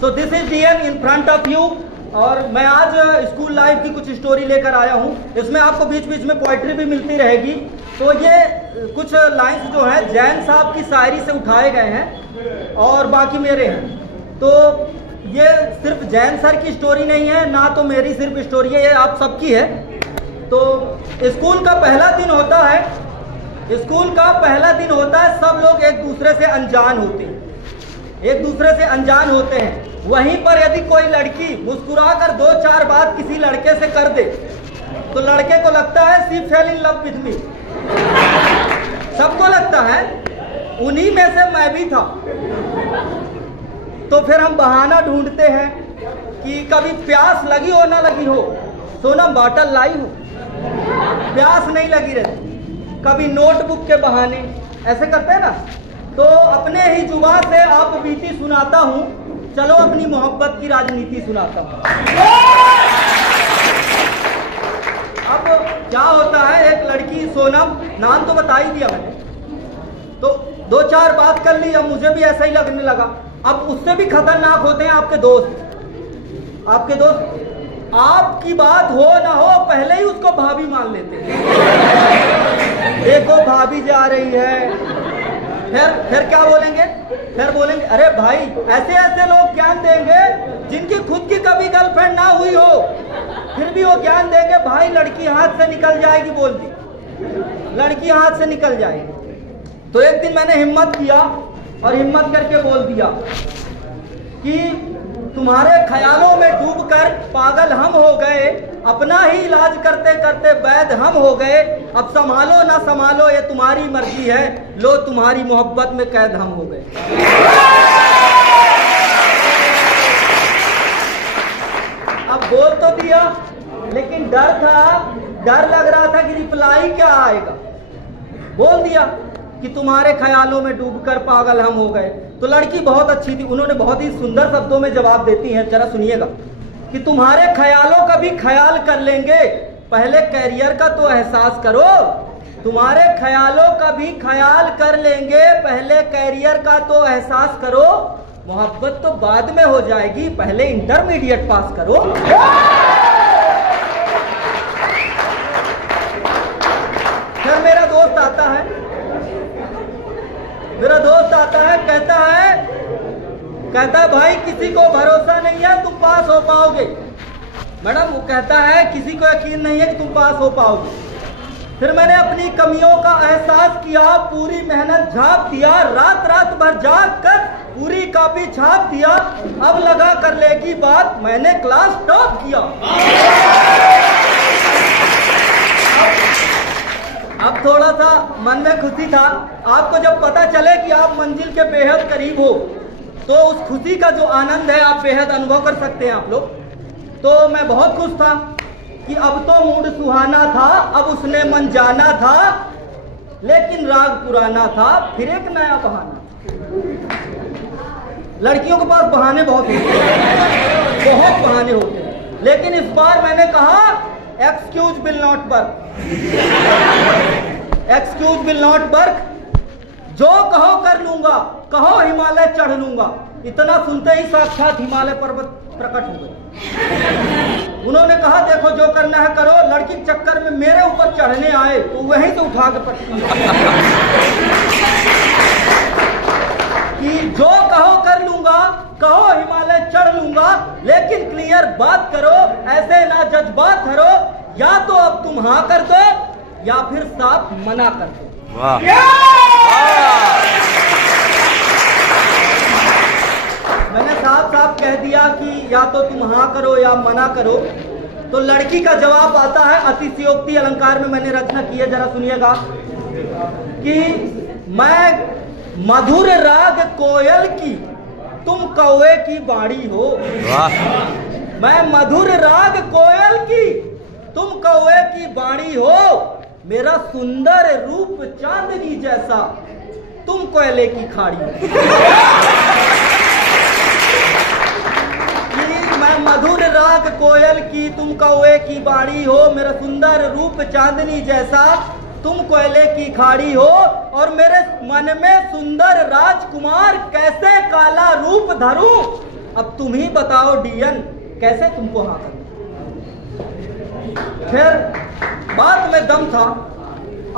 So this is DM in front of you। और मैं आज स्कूल लाइफ की कुछ स्टोरी लेकर आया हूँ। इसमें आपको बीच बीच में पोइट्री भी मिलती रहेगी। तो ये कुछ लाइंस जो है जैन साहब की शायरी से उठाए गए हैं और बाकी मेरे हैं। तो ये सिर्फ जैन सर की स्टोरी नहीं है, ना तो मेरी सिर्फ स्टोरी है, ये आप सबकी है। तो स्कूल का पहला दिन होता है, स्कूल का पहला दिन होता है, सब लोग एक दूसरे से अनजान होते हैं, एक दूसरे से अनजान होते हैं। वहीं पर यदि कोई लड़की मुस्कुराकर 2-4 बात किसी लड़के से कर दे तो लड़के को लगता है she fail in love with me. सबको लगता है, उन्हीं में से मैं भी था। तो फिर हम बहाना ढूंढते हैं कि कभी प्यास लगी हो ना लगी हो, सोनम बॉटल लाई हो, प्यास नहीं लगी रहती। कभी नोटबुक के बहाने ऐसे करते हैं ना। तो अपने ही जुबान से आप बीती सुनाता हूँ, चलो अपनी मोहब्बत की राजनीति सुनाता हूँ। अब क्या होता है, एक लड़की सोनम, नाम तो बता ही दिया मैंने, तो 2-4 बात कर ली। अब मुझे भी ऐसा ही लगने लगा। अब उससे भी खतरनाक होते हैं आपके दोस्त। आपके दोस्त आपकी बात हो ना हो पहले ही उसको भाभी मान लेते हैं। देखो भाभी जा रही है, फिर क्या बोलेंगे? फिर बोलेंगे अरे भाई, ऐसे ऐसे लोग ज्ञान देंगे जिनकी खुद की कभी गर्लफ्रेंड ना हुई हो, फिर भी वो ज्ञान देंगे भाई लड़की हाथ से निकल जाएगी। बोल दी लड़की हाथ से निकल जाएगी। तो एक दिन मैंने हिम्मत किया और हिम्मत करके बोल दिया कि तुम्हारे ख्यालों में डूबकर पागल हम हो गए, अपना ही इलाज करते करते वैद हम हो गए। अब संभालो ना संभालो ये तुम्हारी मर्जी है, लो तुम्हारी मोहब्बत में कैद हम हो गए। अब बोल तो दिया, लेकिन डर था, डर लग रहा था कि रिप्लाई क्या आएगा। बोल दिया कि तुम्हारे ख्यालों में डूबकर पागल हम हो गए। तो लड़की बहुत अच्छी थी, उन्होंने बहुत ही सुंदर शब्दों में जवाब देती हैं, जरा सुनिएगा कि तुम्हारे ख्यालों का भी ख्याल कर लेंगे, पहले कैरियर का तो एहसास करो। तुम्हारे ख्यालों का भी ख्याल कर लेंगे, पहले कैरियर का तो एहसास करो। मोहब्बत तो बाद में हो जाएगी, पहले इंटरमीडिएट पास करो। फिर मेरा दोस्त आता है, मेरा दोस्त आता है, कहता है भाई किसी को भरोसा नहीं है तुम पास हो पाओगे। मैडम वो कहता है किसी को यकीन नहीं है कि तुम पास हो पाओगे। फिर मैंने अपनी कमियों का एहसास किया, पूरी मेहनत झाँप दिया, रात रात भर जाग कर पूरी कॉपी छाप दिया। अब लगा कर लेगी बात, मैंने क्लास टॉप किया। अब थोड़ा सा मन में खुशी था। आपको जब पता चले कि आप मंजिल के बेहद करीब हो तो उस खुशी का जो आनंद है आप बेहद अनुभव कर सकते हैं आप लोग। तो मैं बहुत खुश था कि अब तो मूड सुहाना था, अब उसने मन जाना था, लेकिन राग पुराना था, फिर एक नया बहाना। लड़कियों के पास बहाने बहुत होते हैं, बहुत बहाने होते हैं, लेकिन इस बार मैंने कहा excuse will not work, excuse will not work. जो कहो कर लूंगा, कहो हिमालय चढ़ लूंगा। इतना सुनते ही साक्षात हिमालय पर्वत प्रकट हो गए। उन्होंने कहा देखो जो करना है करो, लड़की के चक्कर में मेरे ऊपर चढ़ने आए तो वहीं से उठा के पटकी कि जो कहो कर लूंगा, कहो हिमालय चढ़ लूंगा, लेकिन क्लियर बात करो, ऐसे ना जज्बात धरो, या तो अब तुम हाँ कर दो या फिर साफ मना कर दो। मैंने साफ साफ कह दिया कि या तो तुम हाँ करो या मना करो। तो लड़की का जवाब आता है, अतिशयोक्ति अलंकार में मैंने रचना की है, जरा सुनिएगा कि मैं मधुर राग कोयल की, तुम कौवे की बाड़ी हो। मैं मधुर राग कोयल की, तुम कौवे की बाड़ी हो। मेरा सुंदर रूप चांदनी जैसा, तुम कोयले की खाड़ी हो। मैं मधुर राग कोयल की, तुम कौवे की बाड़ी हो। मेरा सुंदर रूप चांदनी जैसा, तुम कोयले की खाड़ी हो। और मेरे मन में सुंदर राजकुमार, कैसे काला रूप धरूं, अब तुम ही बताओ डीएन, कैसे तुमको हाँ करना। फिर बात में दम था।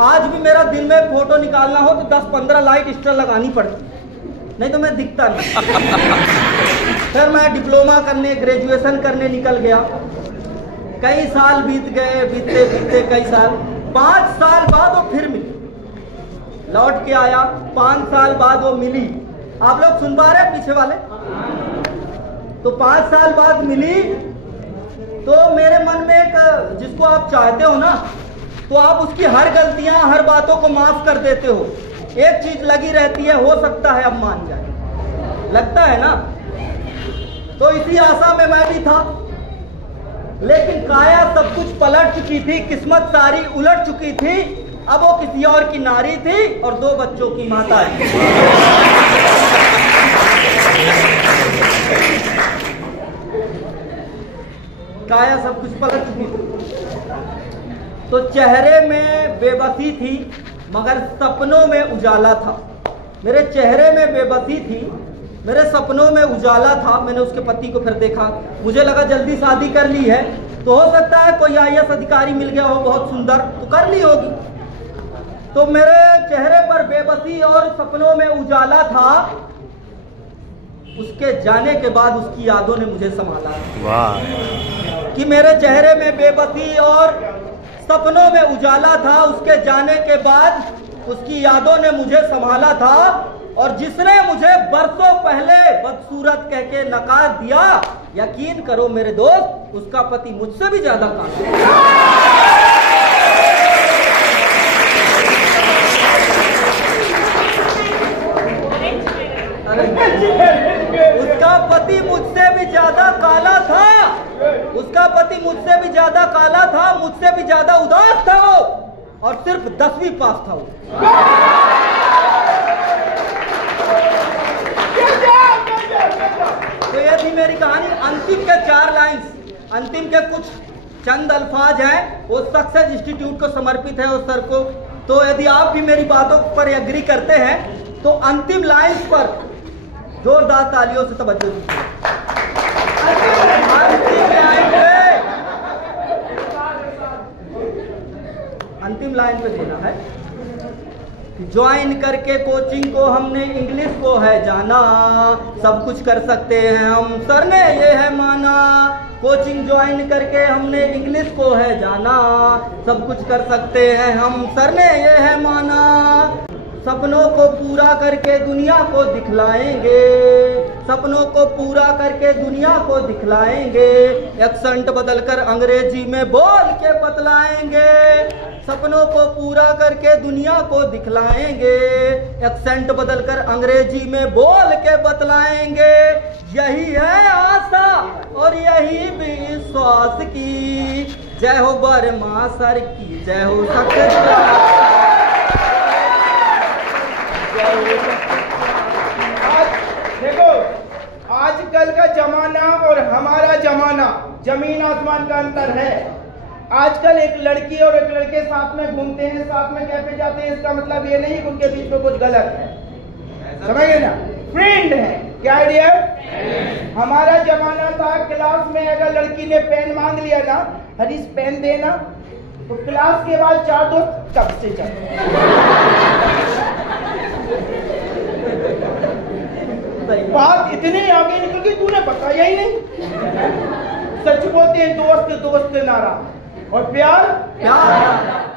आज भी मेरा दिन में फोटो निकालना हो तो 10-15 लाइट एक्स्ट्रा लगानी पड़ती, नहीं तो मैं दिखता नहीं। फिर मैं डिप्लोमा करने, ग्रेजुएशन करने निकल गया। कई साल बीत गए, बीतते बीतते कई साल, 5 साल बाद वो फिर मिली। लौट के आया, 5 साल बाद वो मिली। आप लोग सुन पा रहे हैं पीछे वाले? तो 5 साल बाद मिली तो मेरे मन में एक, जिसको आप चाहते हो ना, तो आप उसकी हर गलतियां, हर बातों को माफ कर देते हो। एक चीज लगी रहती है, हो सकता है अब मान जाए, लगता है ना। तो इसी आशा में मैं भी था, लेकिन काया सब कुछ पलट चुकी थी, किस्मत सारी उलट चुकी थी। अब वो किसी और की नारी थी और 2 बच्चों की माता थी। काया सब कुछ पलट चुकी थी। तो चेहरे में बेबसी थी मगर सपनों में उजाला था। मेरे चेहरे में बेबसी थी, मेरे सपनों में उजाला था। मैंने उसके पति को फिर देखा, मुझे लगा जल्दी शादी कर ली है तो हो सकता है कोई IAS अधिकारी मिल गया हो बहुत सुंदर, तो कर ली होगी। तो मेरे चेहरे पर बेबसी और सपनों में उजाला था। उसके जाने के बाद उसकी यादों ने मुझे संभाला। वाह! कि मेरे चेहरे में बेबसी और सपनों में उजाला था, उसके जाने के बाद उसकी यादों ने मुझे संभाला था। और जिसने मुझे बरसों पहले बदसूरत कह के नकार दिया, यकीन करो मेरे दोस्त, उसका पति मुझसे भी ज्यादा काला। उसका पति मुझसे भी ज्यादा काला था, उसका पति मुझसे भी ज्यादा काला था, मुझसे भी ज्यादा उदास था वो, और सिर्फ 10वीं पास था वो। तो ये थी मेरी कहानी। अंतिम के 4 लाइन्स, अंतिम के कुछ चंद अल्फाज हैं, वो सक्सेस इंस्टीट्यूट को समर्पित है उस सर को। तो यदि आप भी मेरी बातों पर एग्री करते हैं तो अंतिम लाइन्स पर जोरदार तालियों से तवज्जो दीजिए। अंतिम लाइन पे देना है। ज्वाइन करके कोचिंग को हमने इंग्लिश को है जाना, सब कुछ कर सकते हैं हम, सर ने ये है माना। कोचिंग ज्वाइन करके हमने इंग्लिश को है जाना, सब कुछ कर सकते हैं हम, सर ने ये है माना। सपनों को पूरा करके दुनिया को दिखलाएंगे, सपनों को पूरा करके दुनिया को दिखलाएंगे। एक्सेंट बदलकर अंग्रेजी में बोल के बतलाएंगे, सपनों को पूरा करके दुनिया को दिखलाएंगे। एक्सेंट बदलकर अंग्रेजी में बोल के बतलाएंगे। यही है आशा और यही विश्वास की, जय हो बर्मा सर की, जय हो सक्सेस। देखो, आजकल का जमाना और हमारा जमाना जमीन आसमान का अंतर है। आजकल एक लड़की और एक लड़के साथ में घूमते हैं, साथ में कैफे जाते हैं, इसका मतलब ये नहीं कि उनके बीच में कुछ गलत है, समझ गए ना? फ्रेंड है, क्या आइडिया? हमारा जमाना था, क्लास में अगर लड़की ने पेन मांग लिया ना, हरीश पेन देना, तो क्लास के बाद 4 दोस्त कब से बात इतनी आगे निकल गई, तूने बताया ही नहीं। सच बोलते हैं दोस्त दोस्त नारा, और प्यार प्यार।